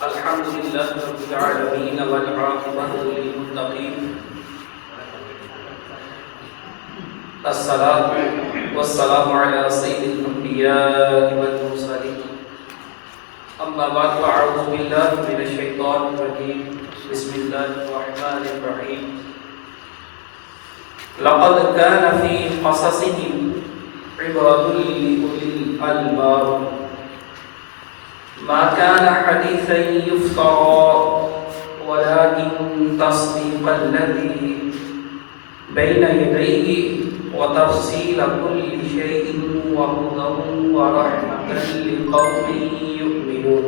الحمد لله رب العالمين والعاقبة للمتقين الصلاة والسلام على سيد الأنبياء والمرسلين أما بعد فأعوذ بالله من الشيطان الرجيم بسم الله الرحمن الرحيم لقد كان في قصصهم عبرة لأولي الألباب ما كان حديثا يفترى ولكن تصديق الذي بين يديه وتفصيل كل شيء وهدى ورحمة لقوم يؤمنون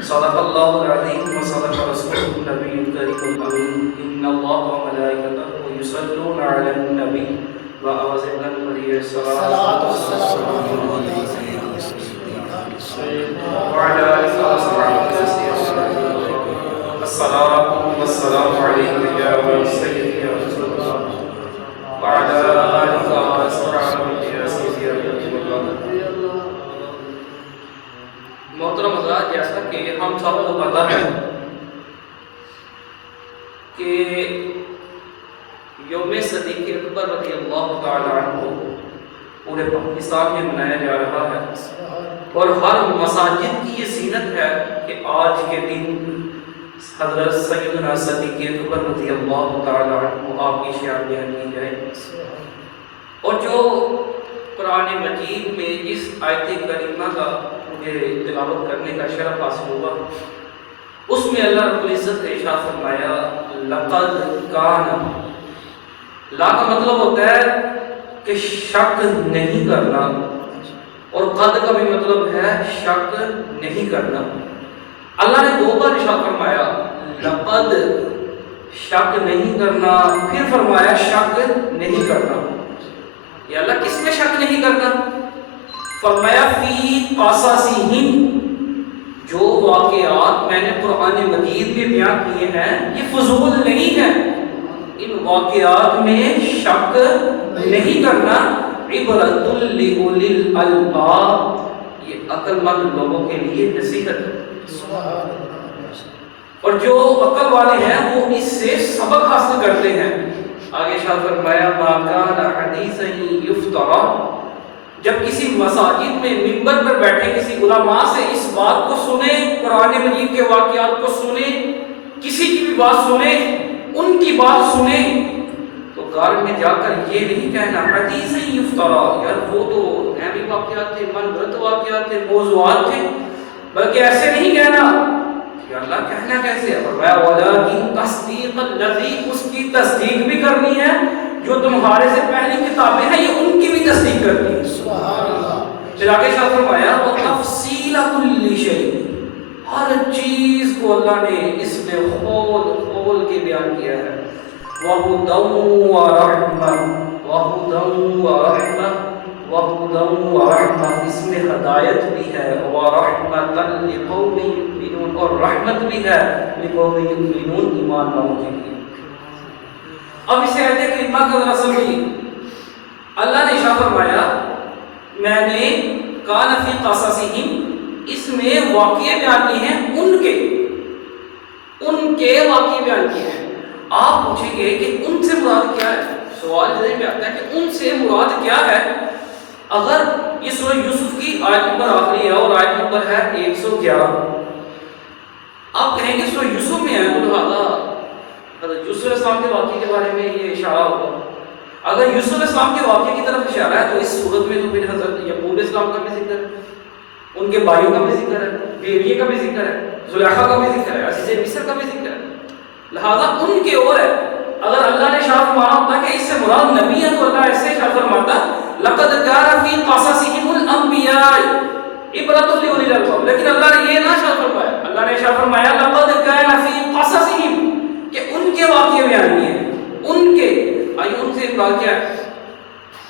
صدق الله العظيم وصدق رسوله النبي الكريم الأمين إن الله وملائكته يصلون على النبي وأوزعنا عليه الصلاة والسلام وعلى آله وصحبه الصلاة والسلام عليك يا سيدي يا رسول الله وعلى آلك وصحبه يا سيدي يا رسول الله. محترم حضرات، جیسا کہ ہم سب کو پتہ ہے کہ یوم صدیق اکبر رضی اللہ تعالی عنہ پورے پاکستان میں منایا جا رہا ہے، اور ہر مساجد کی یہ زینت ہے کہ آج کے دن حضرت سیدنا صدیق اکبر رضی اللہ تعالی عنہ آپ کی شان بیان کی جائے. اور جو قرآن مجید میں اس آیت کریمہ کا مجھے تلاوت کرنے کا شرف حاصل ہوا، اس میں اللہ رب العزت نے ارشاد فرمایا لقد کان. لا کا مطلب ہوتا ہے کہ شک نہیں کرنا، اور قد کا بھی مطلب ہے شک نہیں کرنا. اللہ نے دو بار ارشاد فرمایا لقد، شک نہیں کرنا، پھر فرمایا شک نہیں کرنا. یا اللہ کس میں شک نہیں کرنا؟ فرمایا فی قصصہم، جو واقعات میں نے قرآن مجید میں بیان کیے ہیں یہ فضول نہیں ہے، ان واقعات میں شک نہیں کرنا. عبرۃ لأولی الالباب، یہ عقل مند لوگوں کے لیے نصیحت ہے، اور جو عقل والے ہیں وہ اس سے سبق حاصل کرتے ہیں. آگے شاہ فرمایا ما کان حدیثا یفترا، جب کسی مساجد میں منبر پر بیٹھے کسی علماء سے اس بات کو سنیں، قرآن مجید کے واقعات کو سنیں، کسی کی بھی بات سنیں، ان کی بات سنیں، تو گھر میں جا کر یہ نہیں کہنا حدیثا یفترا، یار وہ تو اہمی واقعات تھے، من گھڑت واقعات تھے، موضوعات تھے، بلکہ ایسے نہیں کہنا. یا اللہ کہنا کیسے ہے؟ فرمایا ولیکن تصدیق الذی، اس کی تصدیق بھی کرنی ہے جو تمہارے سے پہلی کتابیں ہیں یہ ان کی بھی تصدیق کرنی ہے. سبحان اللہ. پھر آگے شاہ فرمایا وتفصیل کل شیء، ہر چیز کو اللہ نے اس میں کھول کھول کے بیان کیا ہے. وَهُدًى وَرَحْمَةً وَهُدًى وَرَحْمَةً وَهُدًى وَرَحْمَةً، اس میں ہدایت بھی ہے، وَرَحْمَةً لِقَوْمٍ يُؤْمِنُونَ، اور رحمت بھی ہے لِقَوْمٍ يُؤْمِنُونَ، ایمان والوں کے لیے. اب اسے آیت کریمہ کا ذرا سمجھیے. اللہ نے ارشاد فرمایا میں نے کان فی قصصہم، اس میں واقعے بیان کیے ہیں، ان کے واقعے بیان کیے ہیں. آپ پوچھیں گے کہ ان سے مراد کیا ہے؟ سوال ذہن میں آتا ہے کہ ان سے مراد کیا ہے. اگر یہ سورہ یوسف کی آیت نمبر آخری ہے اور آیت نمبر ہے 111، آپ کہیں گے سورہ یوسف میں ہے تو لہٰذا حضرت یوسف علیہ السلام کے واقعے کے بارے میں یہ اشارہ ہوگا. اگر یوسف علیہ السلام کے واقعے کی طرف اشارہ ہے تو اس صورت میں تو پھر حضرت یعقوب علیہ السلام کا بھی ذکر ہے، ان کے بھائیوں کا بھی ذکر ہے، بیویے کا بھی ذکر ہے، زلیخا کا بھی ذکر ہے، عزیز مصر کا بھی ذکر ہے. لہذا ان کے اور ہے. اگر اللہ نے شاہ فرمانا ہوتا کہ اس سے مراد نبی ہے تو اللہ ایسے شاہ فرماتا لقد کان فی قصصہم الانبیاء عبرۃ لأولی الالباب، لیکن اللہ نے یہ نہ شاہ فرمایا. اللہ نے شاہ فرمایا لقد کان فی قصصہم، کہ ان کے واقعے بیان کیے ہیں، ان کے. آئیے ان سے مراد کیا ہے؟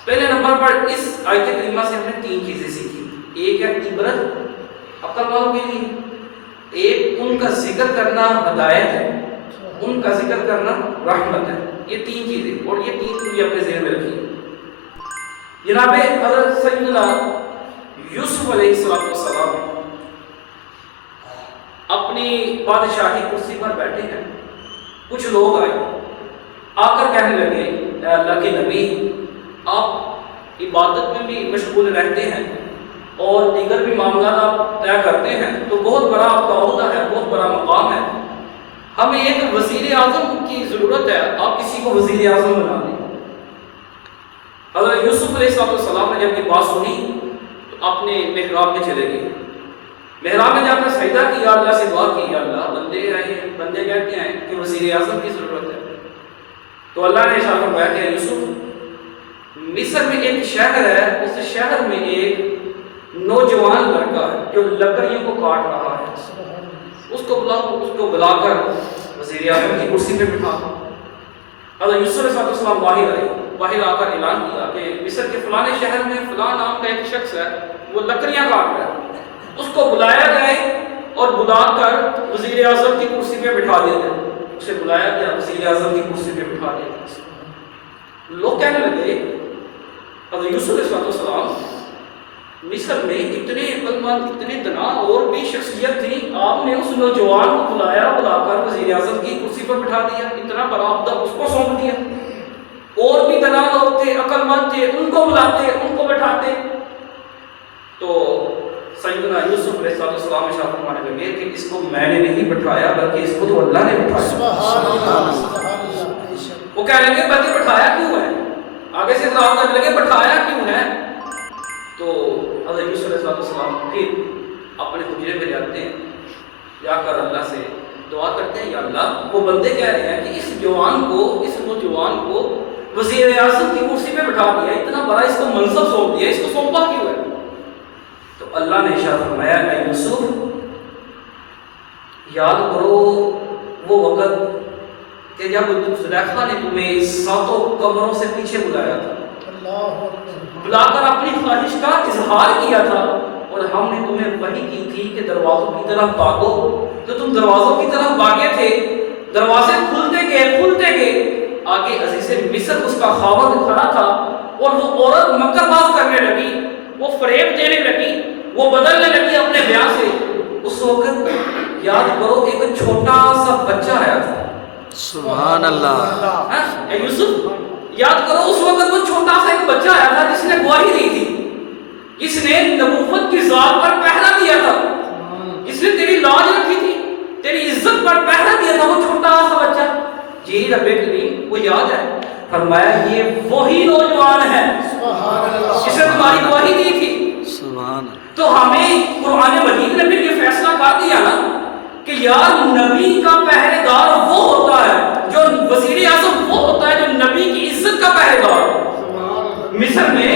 پہلے نمبر پر اس آیت کریمہ سے ہم نے تین چیزیں سیکھی. ایک ہے عبرت عقل والوں کے لیے، ایک ان کا ذکر کرنا ہدایت ہے، ان کا ذکر کرنا رحمت ہے. یہ تین چیزیں، اور یہ تین بھی اپنے ذہن میں رکھیے. جناب حضرت سیدنا یوسف علیہ السلام اپنی بادشاہی کرسی پر بیٹھے ہیں، کچھ لوگ آئے آ کر کہنے لگے اے اللہ کے نبی، آپ عبادت میں بھی مشغول رہتے ہیں اور دیگر بھی معاملات آپ طے کرتے ہیں، تو بہت بڑا آپ کا عہدہ ہے، بہت بڑا مقام ہے، ہمیں ایک وزیر اعظم کی ضرورت ہے، آپ کسی کو وزیر اعظم بنا دیں۔ حضرت یوسف علیہ السلام نے جب یہ بات سنی تو اپنے محراب میں چلے گئے، محراب میں جا کر سجدہ کیا، اللہ سے دعا کی، یا اللہ بندے کہتے ہیں کہ وزیر اعظم کی ضرورت ہے، تو اللہ نے ارشاد فرمایا کہ یوسف، مصر میں ایک شہر ہے، اس شہر میں ایک نوجوان لڑکا ہے جو لکڑیوں کو کاٹ رہا ہے، اس کو بلا کر وزیر اعظم کی کرسی پہ بٹھا۔ حضرت یوسف علیہ السلام باہر آ کر اعلان کیا کہ مصر کے فلاں شہر میں فلاں نام کا ایک شخص ہے، وہ لکڑیاں کاٹ رہا ہے، اس کو بلایا جائے اور بلا کر وزیر اعظم کی کرسی پہ بٹھا دیا جائے۔ اسے بلایا گیا، وزیر اعظم کی کرسی پہ بٹھا دیا گیا۔ لوگ کہنے لگے حضرت یوسف علیہ السلام مصر میں اتنے عقل مند، اتنے دنا اور بھی شخصیت تھی، آپ نے اس نوجوان کو بلا کر وزیر اعظم کی کرسی پر بٹھا دیا، اتنا بڑا عہدہ اس کو سونپ دیا، اور بھی دنا لوگ تھے، عقل مند تھے، ان کو بلاتے، ان کو بٹھاتے۔ تو سیدنا یوسف علیہ السلام ارشاد فرمانے لگے کہ اس کو میں نے نہیں بٹھایا بلکہ اس کو تو اللہ نے بٹھایا۔ وہ کہنے لگے بلکہ بٹھایا کیوں ہے؟ آگے سے سوال کرنے لگے بٹھایا کیوں ہے؟ تو حضرت یوسف علیہ السلام پھر اپنے حجرے میں جاتے ہیں، جا کر اللہ سے دعا کرتے ہیں، یا اللہ، وہ بندے کہہ رہے ہیں کہ اس نوجوان کو وزیر اعظم کی کرسی پہ بٹھا دیا، اتنا بڑا اس کو منصب سونپ دیا، اس کو سونپا کیوں ہے؟ تو اللہ نے ارشاد فرمایا اے یوسف، یاد کرو وہ وقت کہ جب زلیخا نے تمہیں 7 قبروں سے پیچھے بلایا تھا، بلا کر اپنی خواہش کا اظہار کیا تھا، اور ہم نے تمہیں وحی کی تھی کہ دروازوں کی طرف بھاگو، تو تم دروازوں کی طرف بھاگے تھے، دروازے کھلتے گئے، آگے عزیز مصر اس کا خاوند کھڑا تھا، اور وہ عورت مکر باز کرنے لگی، وہ فریب دینے لگی، وہ بدلنے لگی اپنے بیان سے۔ اس وقت یاد کرو ایک چھوٹا سا بچہ آیا تھا، سبحان اللہ۔ اے یوسف، یاد کرو اس وقت وہ چھوٹا سا ایک بچہ آیا تھا جس نے گواہی دی تھی، جس نے نبوت کی ذات پر پہرا دیا تھا، جس نے تیری لاج رکھی تھی، تیری عزت پر پہرا دیا تھا، وہ چھوٹا سا بچہ۔ جی رب کریم، وہ یاد ہے، فرمایا یہ وہی نوجوان ہے جس نے تمہاری گواہی دی تھی۔ تو ہمیں قرآن مجید نے بھی یہ فیصلہ کر دیا نا کہ یار نبی کا پہرے دار وہ ہوتا ہے، جو وزیر اعظم وہ ہوتا ہے جو نبی کی عزت کا پہرے دار۔ مصر میں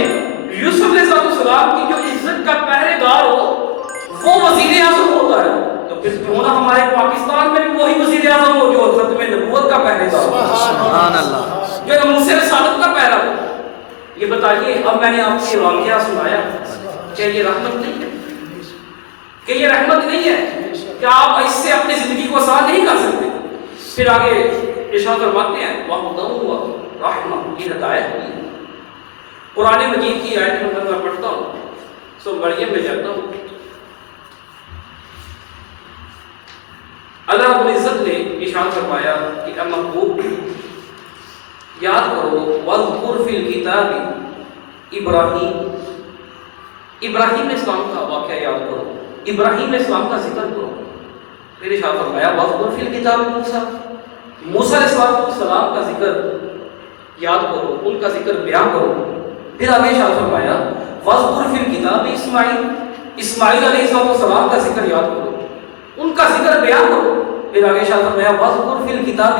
یوسف علیہ السلام کی جو عزت کا پہرے دار ہو وہ وزیر اعظم ہوتا ہے، تو پھر کیوں نہ ہمارے پاکستان میں بھی وہی وزیر اعظم ہو جو ختم نبوت کا پہرے دار ہو، سبحان اللہ، جو ناموس رسالت کا پہرا ہو۔ یہ بتائیے، اب میں نے آپ کو یہ واقعہ سنایا، کیا یہ رحمت نہیں ہے؟ کہ یہ رحمت نہیں ہے؟ کیا آپ اس سے اپنی زندگی کو آسان نہیں کر سکتے؟ پھر آگے ارشاد فرماتے ہیں وَهُدًى وَرَحْمَةٌ، یہ ہدایت ہوئی۔ قرآن مجید کی آیت نمبر میں پڑھتا ہوں، سو مریم میں جاتا ہوں۔ اللہ رب العزت نے ارشاد فرمایا کہ اے محبوب، یاد کرو وَاذْكُرْ فِي الْكِتَابِ ابراہیم علیہ السلام کا واقعہ یاد کرو، ابراہیم علیہ السلام کا ذکر کرو۔ پھر ارشاد فرمایا وَاذْكُرْ فِي الْكِتَابِ موسیٰ علیہ السلام کا ذکر یاد کرو، ان کا ذکر بیان کرو۔ پھر آگے ارشاد فرمایا وَاذْكُرْ فِي الْكِتَابِ اسماعیل علیہ السلام کا ذکر یاد کرو، ان کا ذکر بیان کرو۔ پھر آگے ارشاد فرمایا وَاذْكُرْ فِي الْكِتَابِ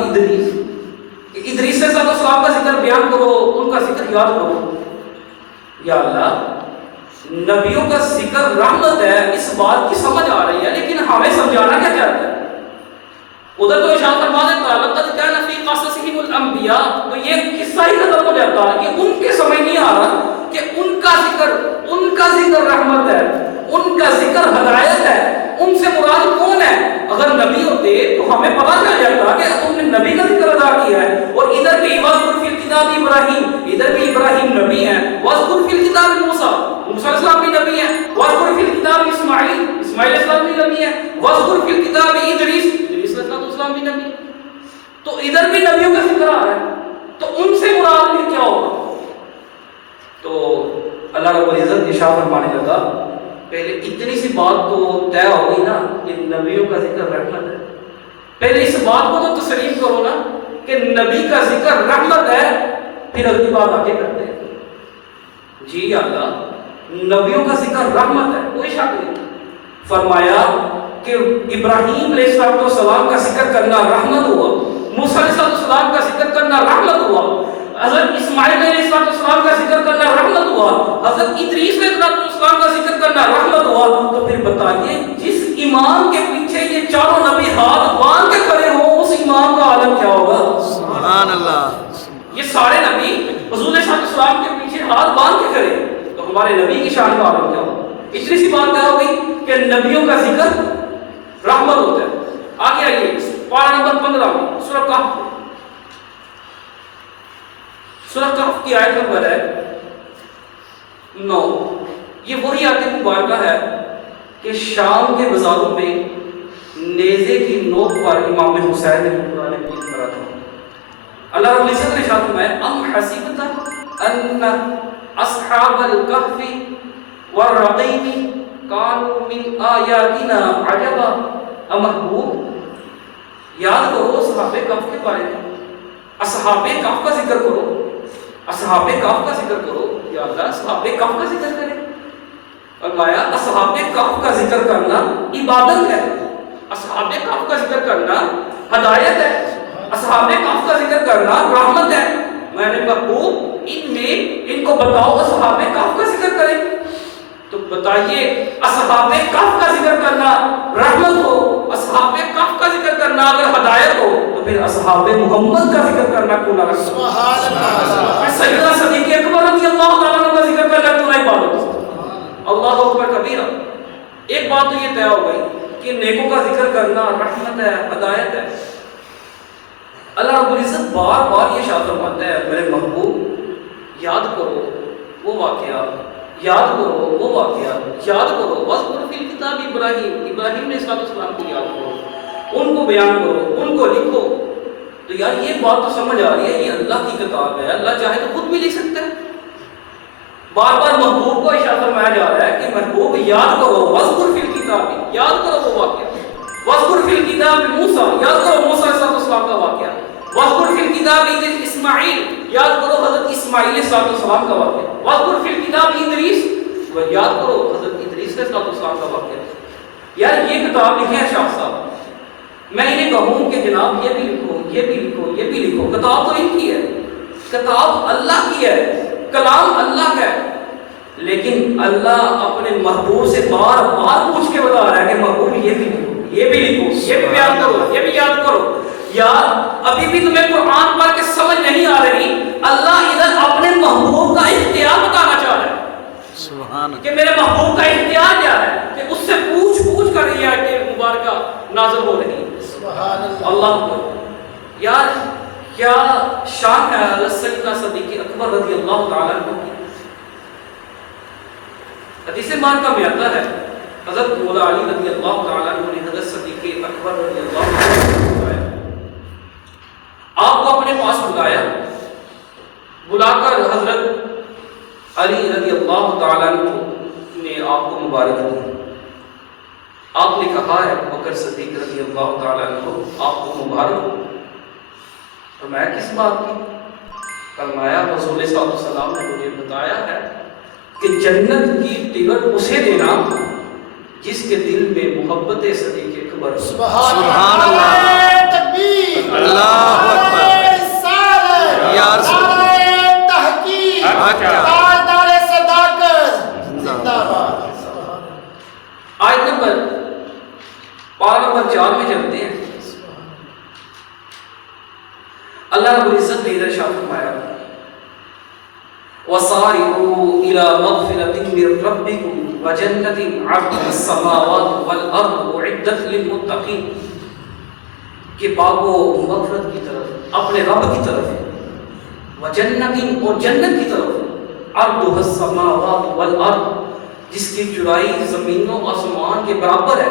ادریس علیہ السلام کا ذکر بیان کرو، ان کا ذکر یاد کرو۔ یا اللہ، نبیوں کا ذکر رحمت ہے، اس بات کی سمجھ آ رہی ہے، لیکن ہمیں سمجھانا کیا چاہتا ہے؟ ادھر تو ارشاد فرما دیتا ہے لَقَدْ كَانَ فِي قَصَصِهِمُ الْأَنْبِيَاءُ، تو یہ قصہ ہی ختم ہو جاتا ہے کہ ان کے سمجھ نہیں آ رہا کہ ان کا ذکر رحمت ہے، ان کا ذکر ہدایت ہے، ان سے مراد کون ہے؟ اگر نبی ہوتے تو ہمیں پتہ چل جاتا کہ تم نے نبی کا ذکر ادا کیا ہے۔ اور ادھر بھی وَاذْكُرْ فِي الْكِتَابِ ابراہیم، ادھر بھی ابراہیم نبی ہیں، وَاذْكُرْ فِي الْكِتَابِ موسیٰ علیہ السلام بھی نبی ہیں، وَاذْكُرْ فِي الْكِتَابِ اسماعیل علیہ السلام بھی نبی ہیں، وَاذْكُرْ فِي الْكِتَابِ تو ادھر بھی نبیوں کا ذکر آ رہا ہے، تو ان سے مراد بھی کیا ہوگا؟ تو اللہ رب العزت ارشاد فرمانے لگا پہلے اتنی سی بات تو طے ہو گئی نا کہ نبیوں کا ذکر رحمت ہے، پہلے اس بات کو تو تسلیم کرو نا کہ نبی کا ذکر رحمت ہے، پھر اگلی بات آگے کرتے ہیں۔ جی اللہ نبیوں کا ذکر رحمت ہے، کوئی شک نہیں۔ فرمایا کہ ابراہیم علیہ السلام کا ذکر کرنا رحمت ہوا، موسیٰ علیہ السلام کا ذکر کرنا رحمت ہوا، حضرت اسماعیل علیہ السلام کا ذکر کرنا رحمت ہوا، حضرت ادریس علیہ السلام کا ذکر کرنا رحمت ہوا۔ تو پھر بتائیے جس امام کے پیچھے یہ چاروں نبی ہاتھ باندھ کے کھڑے ہوں اس امام کا عالم کیا ہوگا؟ سبحان اللہ۔ یہ سارے نبی حضور صلی اللہ علیہ وسلم کے پیچھے ہاتھ باندھ کے کھڑے، تو ہمارے نبی کی شان کا عالم کیا ہوگا؟ اتنی سی بات کیا ہو گئی کہ نبیوں کا ذکر رحمت ہوتا ہے۔ آگے آئیے پارہ نمبر 15 میں سورہ کہف، سورہ کہف کی آیت نمبر ہے 9۔ یہ وہی آیت مبارکہ ہے کہ شام کے بازاروں میں نیزے کی نوک پر امام حسین نے پیٹ کرا تھا۔ اللہ رب العزت نے ارشاد فرمایا ام حسبت ان اصحاب الکہف والرقیم کانوا من آیاتنا عجبا۔ محبوب یاد کرو اصحاب کہف کے بارے میں، اصحاب کہف کا ذکر کرو، اصحاب کہف کا ذکر کرو۔ یا اللہ اصحاب کہف کا ذکر کرے، فرمایا اصحاب کہف کا ذکر کرنا عبادت ہے، اصحاب کہف کا ذکر کرنا ہدایت ہے، اصحاب کہف کا ذکر کرنا رحمت ہے۔ میں نے محبوب ان کو بتاؤ اصحاب کہف کا ذکر کریں، تو بتائیے اصحاب کہف کا ذکر کرنا رحمت ہو، اصحاب کہف کا ذکر کرنا اگر ہدایت ہو تو پھر اصحاب محمد کا ذکر کرنا کیوں نہ رکھا؟ سبحان اللہ۔ سیدنا صدیق اکبر رضی اللہ تعالیٰ عنہ کا ذکر کرنا کیوں نہ عبادت؟ اللہ اکبر کبیرہ۔ ایک بات تو یہ طے ہو گئی کہ نیکوں کا ذکر کرنا رحمت ہے، ہدایت ہے۔ اللہ رب العزت بار بار یہ ارشاد فرماتا ہے میرے محبوب یاد کرو وہ واقعہ، یاد کرو وہ واقعہ، یاد کرو وَاذْكُرْ فِي الْكِتَابِ ابراہیم علیہ السلام کو یاد کرو، ان کو بیان کرو، ان کو لکھو۔ تو یار یہ بات تو سمجھ آ رہی ہے یہ اللہ کی کتاب ہے، اللہ چاہے تو خود بھی لکھ سکتا ہے۔ بار بار محبوب کو اشارہ فرمایا جا رہا ہے کہ محبوب یاد کرو وَاذْكُرْ فِي الْكِتَابِ، یاد کرو وہ واقعہ، وَاذْكُرْ فِي الْكِتَابِ موسیٰ، یاد کرو موسیٰ علیہ السلام کا واقعہ، وَاذْكُرْ فِي الْكِتَابِ اسماعیل، یاد کرو حضرت اسماعیل علیہ السلام کا واقعہ، وَاذْكُرْ فِي الْكِتَابِ ادریس، یاد کرو حضرت ادریس علیہ السلام کا واقعہ۔ یار یہ کتاب لکھے ہیں شاہ صاحب، میں انہیں کہوں کہ جناب یہ بھی لکھو، یہ بھی لکھو، یہ بھی لکھو، کتاب تو ان کی ہے، کتاب اللہ کی ہے، کلام اللہ کا ہے، لیکن اللہ اپنے محبوب سے بار بار پوچھ کے بتا رہا ہے کہ محبوب یہ بھی لکھو، یہ بھی لکھو، یہ بھی بیان کرو، یہ بھی یاد کرو۔ یار ابھی بھی تمہیں قرآن پڑھ کے سمجھ نہیں آ رہی، اللہ ادھر اپنے محبوب کا اختیار بتانا چاہ رہا ہے سبحان کہ میرے محبوب کا اختیار کیا ہے، کہ اس سے پوچھ پوچھ کر یہ آیت مبارکہ نازل ہو رہی ہے۔ سبحان اللہ۔ یار کیا شان ہے حضرت سیدنا صدیق اکبر رضی اللہ تعالیٰ عنہ کی۔ حدیث مبارکہ میں آتا ہے حضرت مولا علی رضی اللہ تعالیٰ عنہ نے حضرت صدیق اکبر رضی اللہ تعالیٰ عنہ کو بلایا، آپ کو اپنے پاس بلایا، بلا کر حضرت علی رضی اللہ تعالیٰ عنہ نے آپ کو مبارک دی۔ آپ نے کہا ہے بکر صدیق رضی اللہ تعالیٰ عنہ آپ کو مبارک ہو۔ فرمایا کس بات کی؟ فرمایا رسول صلی اللہ علیہ وسلم نے مجھے بتایا ہے کہ جنت کی ٹکٹ اسے دینا جس کے دل میں محبت صدیق اکبر۔ سبحان اللہ، تکبیر، اللہ اکبر، یا رسول تحقیق، اللہ، تاجدار صداقت، زندہ باد۔ آیت نمبر پارہ نمبر 4 میں چلتے ہیں۔ اللہ رب العزت نے ادھر ارشاد فرمایا وَسَارِعُوا إِلَى مَغْفِرَةٍ مِّن رَّبِّكُمْ وَجَنَّةٍ عَرْضُهَا السَّمَاوَاتُ وَالْأَرْضُ أُعِدَّتْ لِلْمُتَّقِينَ، کہ بھاگو مغفرت کی طرف، اپنے رب کی طرف، وَجَنَّةٍ اور جنت کی طرف، عَرْضُهَا السَّمَاوَاتُ وَالْأَرْضُ جس کی چوڑائی زمین و آسمان کے برابر ہے،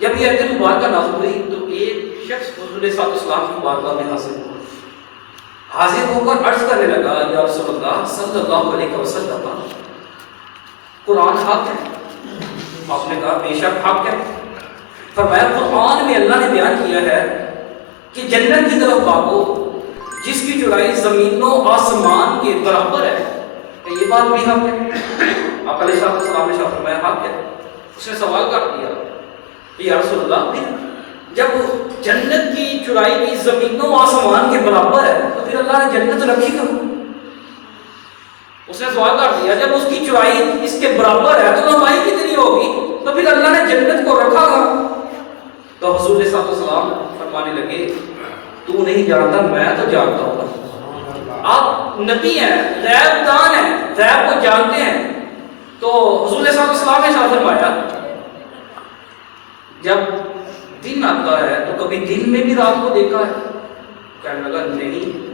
جب یہ آیت مبارکہ نازل ہوئی تو ایک شخص حضور صلی اللہ علیہ وسلم کی بارگاہ میں حاضر ہو کر عرض کرنے لگا یا رسول اللہ صلی اللہ علیہ وسلم قرآن حق ہے؟ آپ نے کہا بے شک حق ہے۔ فرمایا قرآن میں اللہ نے بیان کیا ہے کہ جنت کی طرف بھاگو جس کی چوڑائی زمین و آسمان کے برابر ہے، کہ یہ بات بھی حق ہے؟ آپ علیہ السلام نے فرمایا حق ہے۔ اس نے سوال کر دیا یا رسول اللہ پھر جب جنت کی چوڑائی بھی زمین و آسمان کے برابر ہے تو پھر اللہ نے جنت رکھی کیوں؟ اس نے سوال کر دیا جب اس کی چوڑائی اس کے برابر ہے تو لمبائی کتنی ہوگی تو پھر اللہ نے جنت کو رکھا گا؟ تو حضور صلی اللہ علیہ وسلم فرمانے لگے تو نہیں جانتا میں تو جانتا ہوں۔ آپ نبی ہیں، غیب دان ہیں، غیب کو جانتے ہیں۔ تو حضور صلی اللہ علیہ وسلم نے ساتھ فرمایا جب دن آتا ہے تو کبھی دن میں بھی رات کو دیکھا ہے؟ کہنے لگا نہیں۔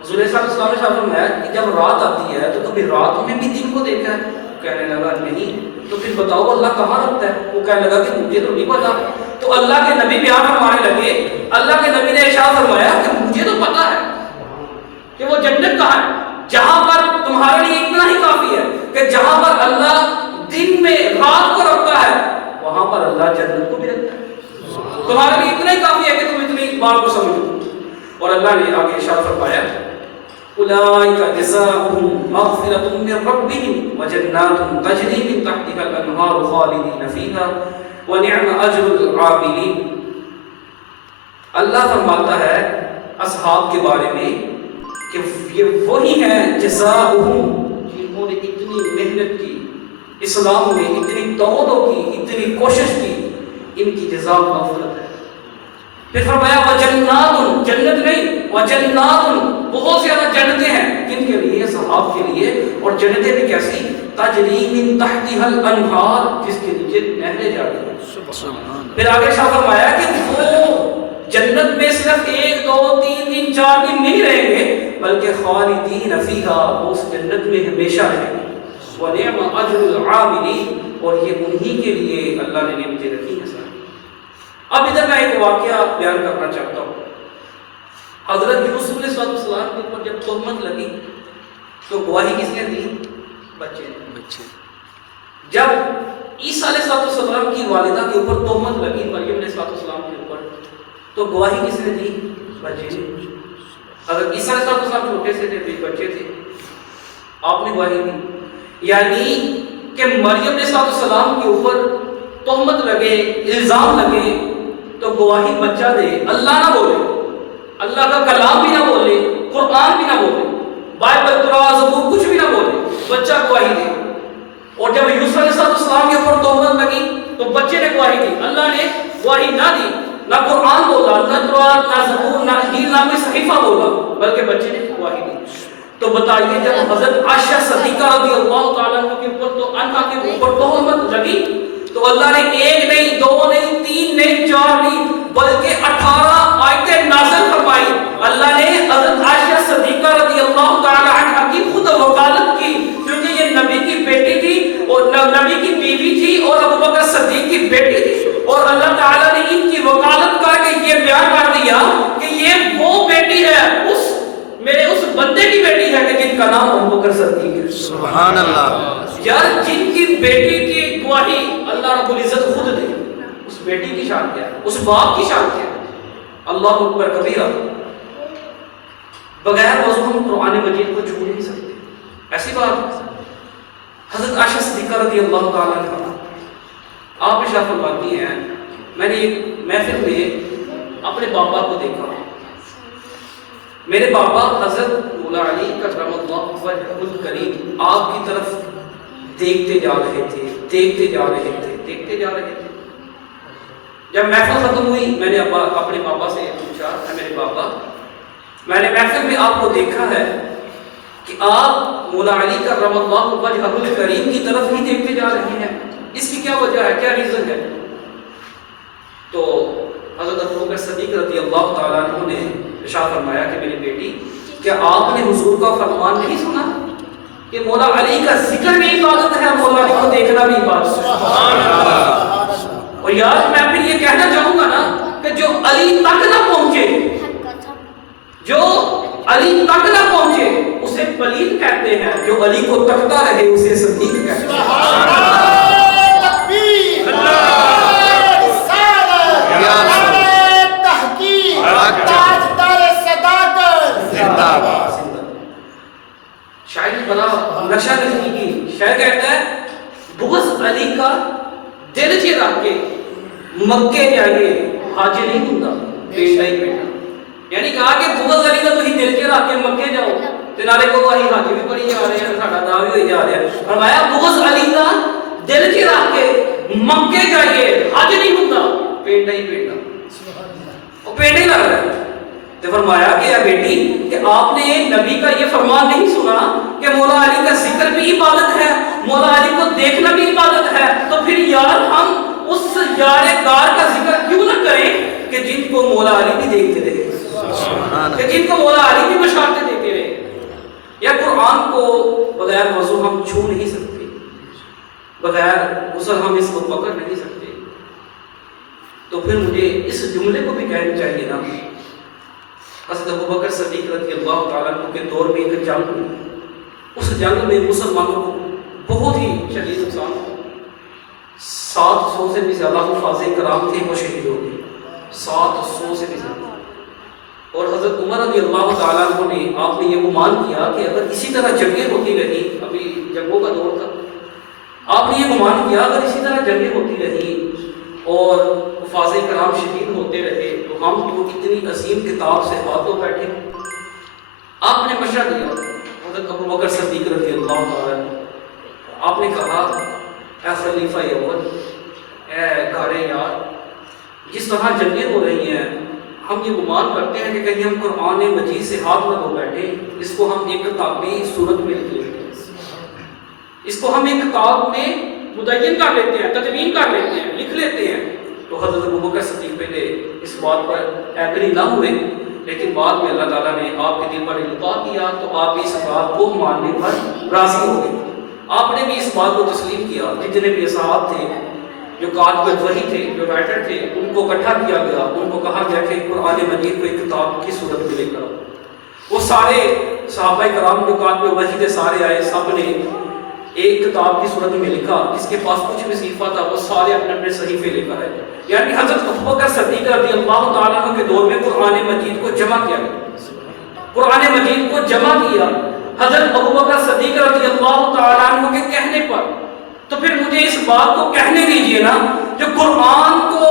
حضور صلی اللہ علیہ وسلم نے ساتھ فرمایا کہ جب رات آتی ہے تو کبھی رات میں بھی دن کو دیکھا ہے؟ کہنے لگا نہیں۔ تو پھر بتاؤ اللہ کہاں رکھتا ہے؟ وہ کہنے لگا کہ مجھے تو نہیں پتا۔ تو اللہ کے نبی بیان فرمانے لگے، اللہ کے نبی نے ارشاد فرمایا کہ مجھے تو پتا ہے کہ وہ جنت کہاں ہے، جہاں پر تمہارے لیے اتنا ہی کافی ہے کہ جہاں پر اللہ دن میں رات کو رکھتا ہے وہاں پر اللہ جنت کو بھی رکھتا ہے۔ تمہارے لیے اتنا ہی کافی ہے کہ تم اتنی بات کو سمجھو۔ اور اللہ نے آگے ارشاد فرمایا اولئک جزاؤہم مغفرۃ من ربہم وجنات تجری من تحتها الانہار خالدین فیہا ونعم اجر العاملین۔ اللہ فرماتا ہے اصحاب کے بارے میں کہ یہ وہی ہیں جزاؤہم جنہوں نے اتنی محنت کی، اسلام میں اتنی توبہ کی، اتنی کوشش کی، ان کی جزا مغفرت ہے۔ پھر فرمایا وجنات، جنت نہیں وجنات، بہت زیادہ جنتیں ہیں کن کے لیے؟ صحاب کے لیے۔ اور جنتیں بھی کیسی؟ تجری من تحتها الانہار، جس کے نیچے نہریں جا رہی ہیں۔ پھر آگے شاہ فرمایا کہ وہ جنت میں صرف 1 2 3 دن 4 دن نہیں رہیں گے بلکہ خالدین فیہا، وہ اس جنت میں ہمیشہ رہیں گے۔ وَنِعْمَ أَجْرُ الْعَامِلِينَ، اور یہ انہی کے لیے اللہ نے نعمتیں رکھی ہیں۔ اب ادھر میں ایک واقعہ بیان کرنا چاہتا ہوں۔ حضرت یوسف علیہ السلام کے اوپر جب تہمت لگی تو گواہی کس نے دی؟ بچے نے۔ جب عیسیٰ علیہ السلام کی والدہ کے اوپر تہمت لگی، مریم علیہ السلام کے اوپر، تو گواہی کس نے دی؟ بچے نے۔ حضرت عیسیٰ علیہ السلام چھوٹے سے تھے، بچے تھے، آپ نے گواہی دی۔ یعنی کہ مریم علیہ السلام کے اوپر تہمت لگے، الزام لگے تو گواہی بچہ دے، اللہ نہ بولے، اللہ کا کلام بھی نہ بولے، قرآن بھی نہ بولے، بائبل قرآن زبور کچھ بھی نہ بولے، بچہ گواہی دے۔ اور جب یوسف علیہ السلام کے اوپر تہمت لگی تو بچے نے گواہی دی، اللہ نے گواہی نہ دی، نہ قرآن بولا، نہ قرآن، نہ زبور، نہ انجیل، نہ کوئی صحیفہ بولا، بلکہ بچے نے گواہی دی۔ تو بتائیے جب حضرت عائشہ صدیقہ رضی اللہ تعالیٰ عنہ کے اوپر تہمت لگی تو اللہ نے 1 نہیں 2 نہیں 3 نہیں 4 نہیں بلکہ 18 آیتیں نازل فرمائی۔ اللہ نے حضرت عائشہ صدیقہ رضی اللہ تعالیٰ عنہ کی خود وکالت کی، کیونکہ یہ نبی کی بیٹی تھی اور نبی کی بیوی تھی اور ابو بکر صدیق کی بیٹی تھی، اور اللہ تعالیٰ نے ان کی وکالت کر کے یہ بیان کر دیا کہ یہ وہ بیٹی ہے، میرے اس بندے کی بیٹی ہے کہ جن کا نام ابو بکر صدیق ہے۔ سبحان اللہ۔ یار جن کی بیٹی کی گواہی اللہ رب العزت خود دے، اس بیٹی کی شان کیا ہے، اس باپ کی شان کیا ہے؟ اللہ اکبر کبیرہ۔ بغیر وضو ہم قرآن مجید کو چھو نہیں سکتے، ایسی بات۔ حضرت عائشہ صدیقہ رضی اللہ تعالیٰ عنہ آپ ارشاد فرماتی ہیں میں نے ایک محفل میں اپنے بابا کو دیکھا، میرے بابا حضرت مولا علی کرم اللہ وجہہ الکریم آپ کی طرف دیکھتے جا رہے تھے، دیکھتے جا رہے تھے، دیکھتے جا رہے تھے۔ جب محفل ختم ہوئی میں نے اپنے بابا سے پوچھا، میرے بابا میں نے محفل میں آپ کو دیکھا ہے کہ آپ مولا علی کرم اللہ وجہہ الکریم کی طرف ہی دیکھتے جا رہے ہیں، اس کی کیا وجہ ہے، کیا ریزن ہے؟ تو حضرت ابو بکر صدیق رضی اللہ تعالیٰ عنہ نے ارشاد فرمایا کہ میری بیٹی کیا آپ نے حضور کا فرمان نہیں سنا کہ مولا علی کا ذکر بھی عبادت ہے، مولا علی کو دیکھنا بھی عبادت ہے؟ اور یار میں پھر یہ کہنا چاہوں گا نا کہ جو علی تک نہ پہنچے، جو علی تک نہ پہنچے اسے پلید کہتے ہیں، جو علی کو تکتا رہے اسے صدیق کہتے ہیں۔ شاعر بڑا نقشہ لکھنے کی شاعر کہتا ہے بغض علی کا دل چ رکھ کے مکے جائیے حج نہیں ہوندا پیٹا ہی پیٹا، یعنی کہا کہ بغض علی کا تسی دل چ رکھ کے مکے جاؤ تے نالے کو اسی حج بھی پڑھی جا رہے ہیں، ساڈا دا بھی ہوئی جا رہا ہے۔ فرمایا بغض علی کا دل چ رکھ کے مکے جائیے حج نہیں ہوندا پیٹا ہی پیٹا، وہ پیٹا ہی لگ رہا ہے۔ تو فرمایا کہ اے بیٹی کہ آپ نے نبی کا یہ فرمان نہیں سنا کہ مولا علی کا ذکر بھی عبادت ہے، مولا علی کو دیکھنا بھی عبادت ہے، تو پھر یار ہم اس یار گار کا ذکر کیوں نہ کریں کہ جن کو مولا علی بھی دیکھتے رہے، کہ جن کو مولا علی بھی بشارتیں دیتے رہے۔ یا قرآن کو بغیر وضو ہم چھو نہیں سکتے، بغیر غسل ہم اس کو پکڑ نہیں سکتے، تو پھر مجھے اس جملے کو بھی کہنا چاہیے نا، حضرت ابوبکر صدیق رضی اللہ تعالیٰ عنہ کے دور میں ایک جنگ ہوئی، اس جنگ میں مسلمانوں کو بہت ہی شدید نقصان ہوا، 700 سے بھی زیادہ حفاظ کرام تھے وہ شہید ہو گئے، 700 سے بھی زیادہ۔ اور حضرت عمر رضی اللہ تعالیٰ عنہ نے آپ نے یہ گمان کیا کہ اگر اسی طرح جنگیں ہوتی رہی، ابھی جنگوں کا دور تھا، آپ نے یہ گمان کیا اگر اسی طرح جنگیں ہوتی رہی اور حفاظ کرام شہید ہوتے رہے تو ہم جو اتنی عظیم کتاب سے ہاتھوں بیٹھے۔ آپ نے مشورہ دیا حضرت ابوبکر صدیق رضی اللہ تعالیٰ عنہ، آپ نے کہا اے خلیفہ اول، اے گھارے یار، جس طرح جنگیں ہو رہی ہیں ہم یہ گمان کرتے ہیں کہ کہیں ہم قرآن مجید سے ہاتھ نہ دھو بیٹھے، اس کو ہم ایک کتابی صورت میں لکھ لیتے ہیں، اس کو ہم ایک کتاب میں مدین کر لیتے ہیں، تدوین کر لیتے ہیں، لکھ لیتے ہیں۔ تو حضرت ابوبکر صدیق پہلے اس بات پر ایگری نہ ہوئے، لیکن بعد میں اللہ تعالیٰ نے آپ کے دل پر القاء کیا تو آپ اس بات کو ماننے پر راضی ہو گئے۔ آپ نے بھی اس بات کو تسلیم کیا، جتنے بھی اصحاب تھے، جو کاتب وحی تھے، جو رائٹر تھے، ان کو اکٹھا کیا گیا، ان کو کہا گیا کہ قرآن مجید کو ایک کتاب کی صورت میں لے کر آؤ۔ وہ سارے صحابہ کرام جو کاتب وحی تھے سارے آئے، سب نے ایک کتاب کی صورت میں لکھا، جس کے پاس کچھ بھی صحیفہ تھا وہ سارے اپنے اپنے صحیفے لے کر آئے۔ یعنی حضرت ابوبکر صدیق رضی اللہ تعالیٰ عنہ کے دور میں قرآن مجید کو جمع کیا گیا، قرآن مجید کو جمع کیا حضرت ابوبکر صدیق رضی اللہ تعالیٰ عنہ کے کہنے پر۔ تو پھر مجھے اس بات کو کہنے دیجئے نا، جو قرآن کو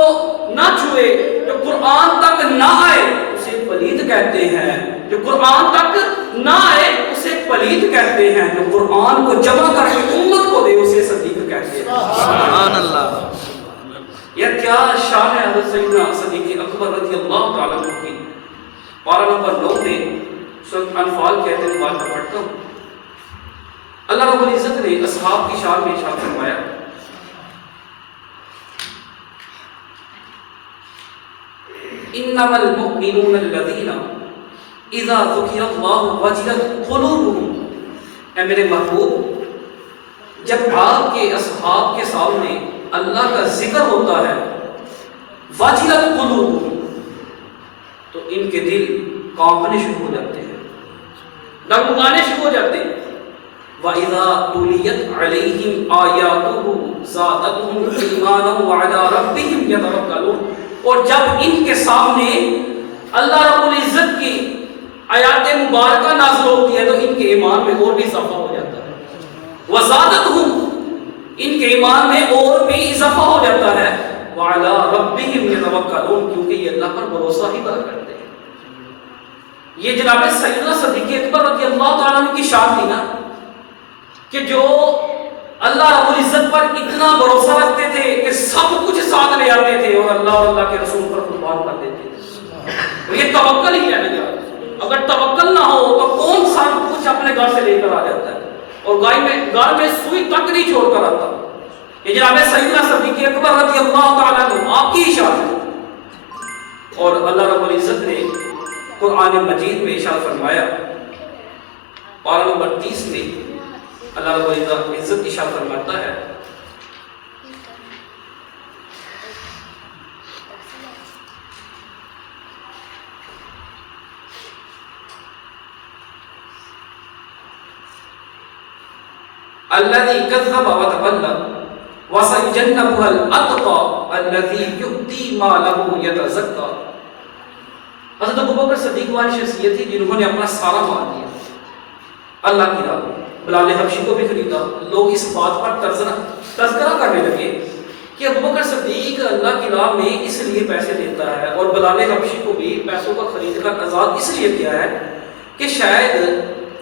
نہ چھوئے، جو قرآن تک نہ آئے اسے پلید کہتے ہیں، جو قرآن تک نہ آئے اسے پلید کہتے ہیں، جو قرآن کو جمع کر کے امت کو دے اسے صدیق کہتے ہیں۔ سبحان اللہ۔ یہ کیا شان ہے حضرت سیدنا صدیق اکبر رضی اللہ تعالیٰ عنہ کی۔ پارہ نمبر 9 میں سورۃ انفال کے آیت نمبر پڑھتا ہوں۔ اللہ رب العزت نے اصحاب کی شان میں ارشاد فرمایا، انما المؤمنون الذین اذا ذکر اللہ وجلت قلوبهم۔ اے میرے محبوب، جب آپ کے اصحاب کے سامنے اللہ کا ذکر ہوتا ہے، وجلت قلوبهم، تو ان کے دل کانپنے شروع ہو جاتے ہیں، ڈگمگانے شروع ہو جاتے ہیں۔ وَإِذَا تُلِيَتْ عَلَيْهِمْ آيَاتُهُ زَادَتْهُمْ إِيمَانًا وَعَلَىٰ رَبِّهِمْ يَتَوَكَّلُونَ، اور جب ان کے سامنے اللہ رب العزت کی آیات مبارکہ نازل ہوتی ہے تو ان کے ایمان میں اور بھی اضافہ ہو جاتا ہے۔ وَزَادَتْهُمْ، ان کے ایمان میں اور بھی اضافہ ہو جاتا ہے۔ وَعَلَىٰ رَبِّهِمْ يَتَوَكَّلُونَ، کیونکہ یہ اللہ پر بھروسہ ہی بڑا کرتے ہیں۔ یہ جناب سیدنا صدیق اکبر رضی اللہ تعالیٰ عنہ کی شان تھی نا، کہ جو اللہ رب العزت پر اتنا بھروسہ رکھتے تھے کہ سب کچھ ساتھ لے آتے تھے اور اللہ اور اللہ کے رسول پر قربان کر دیتے تھے۔ یہ توکل ہی ہے نا، اگر توکل نہ ہو تو کون سب کچھ اپنے گھر سے لے کر آ جاتا ہے اور گھر میں سوئی تک نہیں چھوڑ کر آتا۔ یہ جناب سیدنا صدیق اکبر رضی اللہ تعالیٰ عنہ آپ کی اشارت ہے۔ اور اللہ رب العزت نے قرآن مجید میں ارشاد فرمایا، پارہ نمبر 30 میں اللہ رب العزت ارشاد فرماتا ہے، الذي كذب وتولى وسيجنبها الاتقى الذي يؤتي ماله يتزكى. حضرت ابوبکر صدیق والی شخصیت تھی جنہوں نے اپنا سارا مال دیا اللہ کی راہ میں. بلال حبشی کو بھی خریدا. لوگ اس بات پر تذکرہ کرنے لگے کہ ابوبکر صدیق اللہ کی راہ میں اس لیے پیسے دیتا ہے اور بلال حبشی کو بھی پیسوں کا خرید کر آزاد اس لیے کیا ہے کہ شاید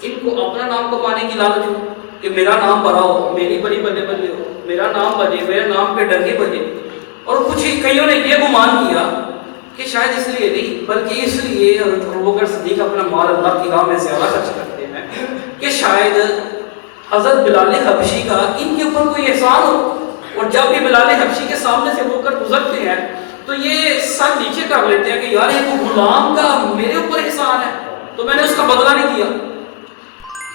ان کو اپنا نام کمانے کی لالچ ہو کہ میرا نام بڑا ہو, میری بڑی بلے بلے ہو, میرا نام بجے, میرے نام پہ ڈنگے بجے. اور کچھ کئیوں نے یہ گمان کیا کہ شاید اس لیے نہیں بلکہ اس لیے حضرت ابوبکر صدیق اپنا مال اللہ کی راہ میں زیادہ خرچ کرتے ہیں کہ شاید حضرت بلال حبشی کا ان کے اوپر کوئی احسان ہو. اور جب بھی بلال حبشی کے سامنے سے ہو کر گزرتے ہیں تو یہ سر نیچے کر لیتے ہیں کہ یار یہ تو غلام کا میرے اوپر احسان ہے تو میں نے اس کا بدلہ نہیں دیا.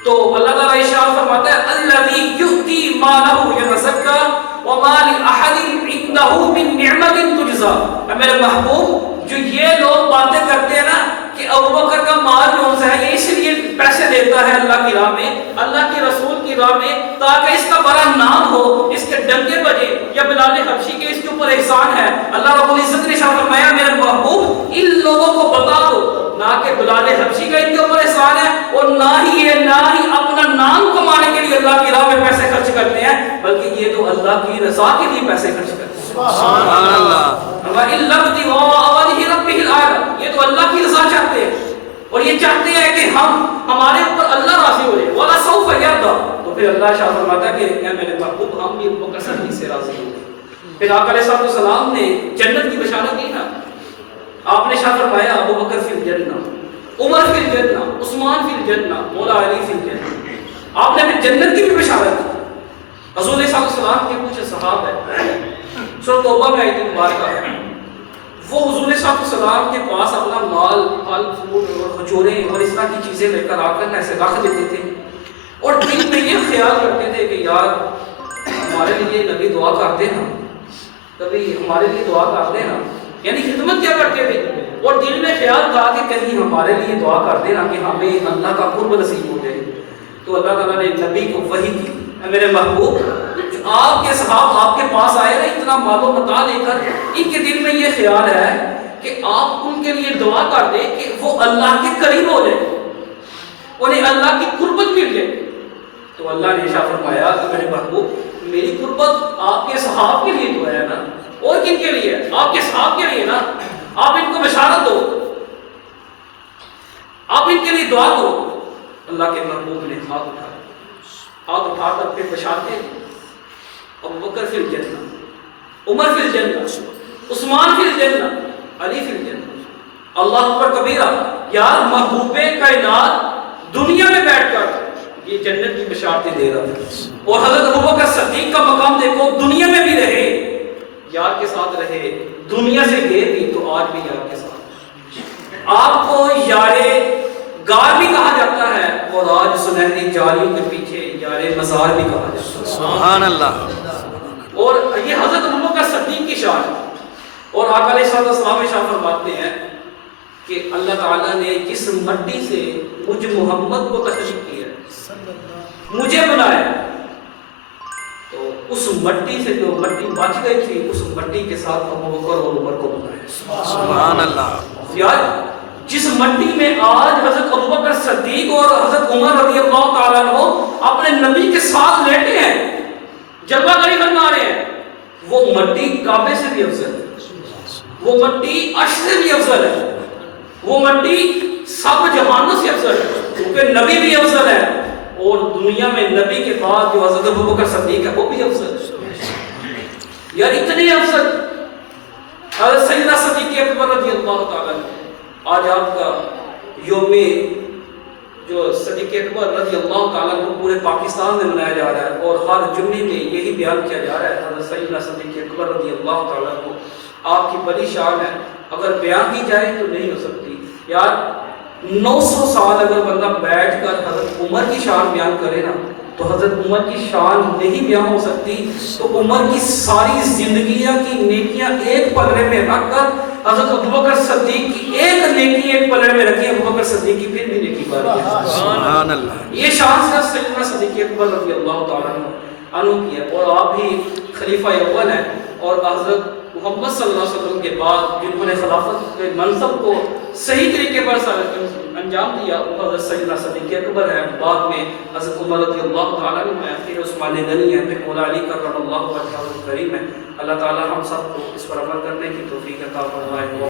تو اللہ تعالیٰ ارشاد فرماتا ہے الذی یؤتی مالہ یتزکا وما لأحد عنده من نعمت تجزا. میرے محبوب جو یہ لوگ باتیں کرتے ہیں نا کہ ابوبکر کا مال جو ہے یہ اس لیے پیسے دیتا ہے اللہ کی راہ میں, اللہ کے رسول کی راہ میں, تاکہ اس کا بڑا نام ہو, اس کے ڈنکے بجے, یا بلال حبشی کے اس کے اوپر احسان ہے. اللہ رب العزت نے ارشاد فرمایا میرے محبوب ان لوگوں کو بتا دو نہ کہ بلال حبشی کا ان کے اوپر احسان ہے اور نہ ہی اپنا نام کمانے کے لیے اللہ کی راہ میں پیسے خرچ کرتے ہیں, بلکہ یہ تو اللہ کی رضا کے لیے پیسے خرچ کرتے ہیں. سبحان اللہ. یہ تو اللہ کی رضا چاہتے ہیں اور یہ چاہتے ہیں کہ ہمارے اوپر اللہ راضی ہو جائے. وَلَا سَوْفَ يَرْضَىٰ. تو پھر اللہ شاہ فرماتا ہے کہ اے میرے محبوب ہم بھی ابوبکر صدیق سے راضی ہوں. پھر آقا علیہ السلام نے جنت کی بشارت دی نا. آپ نے شاہ فرمایا ابوبکر فی الجنہ, عمر فی الجنہ, عثمان فی الجنہ, مولا علی فی الجنہ. آپ نے پھر جنت کی بھی بشارت دی. حضور صلی اللہ علیہ وسلم کے کچھ صحابہ ہیں سورۃ توبہ میں آیت مبارکہ ہے, وہ حضور صلی اللہ علیہ وسلم کے پاس اپنا مال, پھل پھول اور کھجوریں اور اس طرح کی چیزیں لے کر آ کر ایسے رکھ دیتے تھے اور دل میں یہ خیال کرتے تھے کہ یار ہمارے لیے نبی دعا کرتے ہیں, کبھی ہمارے لیے دعا کرتے ہیں, یعنی خدمت کیا کرتے تھے اور دل میں خیال تھا کہ کہیں ہمارے لیے دعا کر دینا کہ ہمیں اللہ کا قرب نصیب ہو جائے. تو اللہ تعالیٰ نے نبی کو وحی کی میرے محبوب جو آپ کے صحابہ آپ کے پاس آئے نا اتنا مال و متاع لے کر, ان کے دل میں یہ خیال ہے کہ آپ ان کے لیے دعا کر دیں کہ وہ اللہ کے قریب ہو جائے, انہیں اللہ کی قربت مل جائے. تو اللہ نے ارشاد فرمایا کہ میرے محبوب میری قربت آپ کے صحابہ کے لیے تو ہے نا, اور کن کے لیے؟ آپ کے صحابہ کے لیے نا. آپ ان کو بشارت دو, آپ ان کے لیے دعا کرو. اللہ کے محبوب نے ہاتھ اٹھا کر پھر بشارتے ابوبکر فی الجنہ, عمر فی الجنہ, عثمان فی الجنہ, علی فی الجنہ. اللہ اکبر کبیرہ. یار محبوب کائنات دنیا میں بیٹھ کر یہ جنت کی بشارتیں دے رہا ہے اور حضرت ابوبکر صدیق کا مقام دیکھو, دنیا میں بھی رہے, یار کے ساتھ رہے, دنیا سے گئے بھی تو آج بھی یار کے ساتھ. آپ کو یارے گار بھی کہا جاتا ہے اور آج سنہری جالیوں کے پیچھے یار مزار بھی کہا جاتا ہے. سبحان اللہ. اور یہ حضرت ابوبکر صدیق کی شان ہے. اور آقا علیہ السلام ارشاد فرماتے ہیں کہ اللہ تعالیٰ نے جس مٹی سے مجھ محمد کو تخلیق کیا ہے, مجھے بنایا, تو اس مٹی سے جو مٹی بچ گئی تھی اس مٹی کے ساتھ ابوبکر اور عمر کو بنایا. سبحان اللہ. یار جس مٹی میں آج حضرت ابوبکر صدیق اور حضرت عمر رضی اللہ تعالیٰ عنہ اپنے نبی کے ساتھ لیٹے ہیں, جلوہ گری فرما رہے ہیں, وہ مٹی کعبے سے بھی افضل ہے, وہ مٹی عرش سے بھی افضل ہے, وہ مٹی سب جہانوں سے افضل ہے, کیونکہ نبی بھی افضل ہے اور دنیا میں نبی کے بعد جو حضرت ابوبکر صدیق ہے وہ بھی افضل ہے. یار اتنے افضل. حضرت سیدنا صدیق اکبر رضی اللہ تعالیٰ عنہ, آج آپ کا یوم جو صدیق اکبر رضی اللہ تعالیٰ عنہ پورے پاکستان میں منایا جا رہا ہے اور ہر جمعے میں یہی بیان کیا جا رہا ہے حضرت سیدنا صدیق اکبر رضی اللہ تعالیٰ عنہ. آپ کی بڑی شان ہے, اگر بیان کی جائے تو نہیں ہو سکتی. یار 900 سال اگر بندہ بیٹھ کر حضرت عمر کی شان بیان کرے نا تو حضرت عمر کی شان نہیں بیان ہو سکتی، تو عمر کی ساری زندگیاں کی نیکیاں ایک پلڑے میں رکھ کر حضرت ابوبکر صدیق کی ایک نیکی ایک پلڑے میں رکھی، ابوبکر صدیق کی پھر بھی نیکی باری ہے۔ سبحان اللہ۔ یہ شان صرف سیدنا صدیق اکبر رضی اللہ تعالیٰ عنہ کی ہے، اور آپ بھی خلیفہ اول ہیں، اور حضرت محمد صلی اللہ علیہ وسلم کے بعد جنہوں نے خلافت کے منصب کو صحیح طریقے پر انجام دیا وہ حضرت سیدنا صدیق اکبر ہے، بعد میں حضرت عمر رضی اللہ تعالیٰ عنہ ہے، پھر عثمان غنی ہے، پھر مولا علی کرم اللہ وجہہ الکریم ہے۔ اللہ تعالیٰ ہم سب کو اس پر عمل کرنے کی توفیق عطا فرمائے۔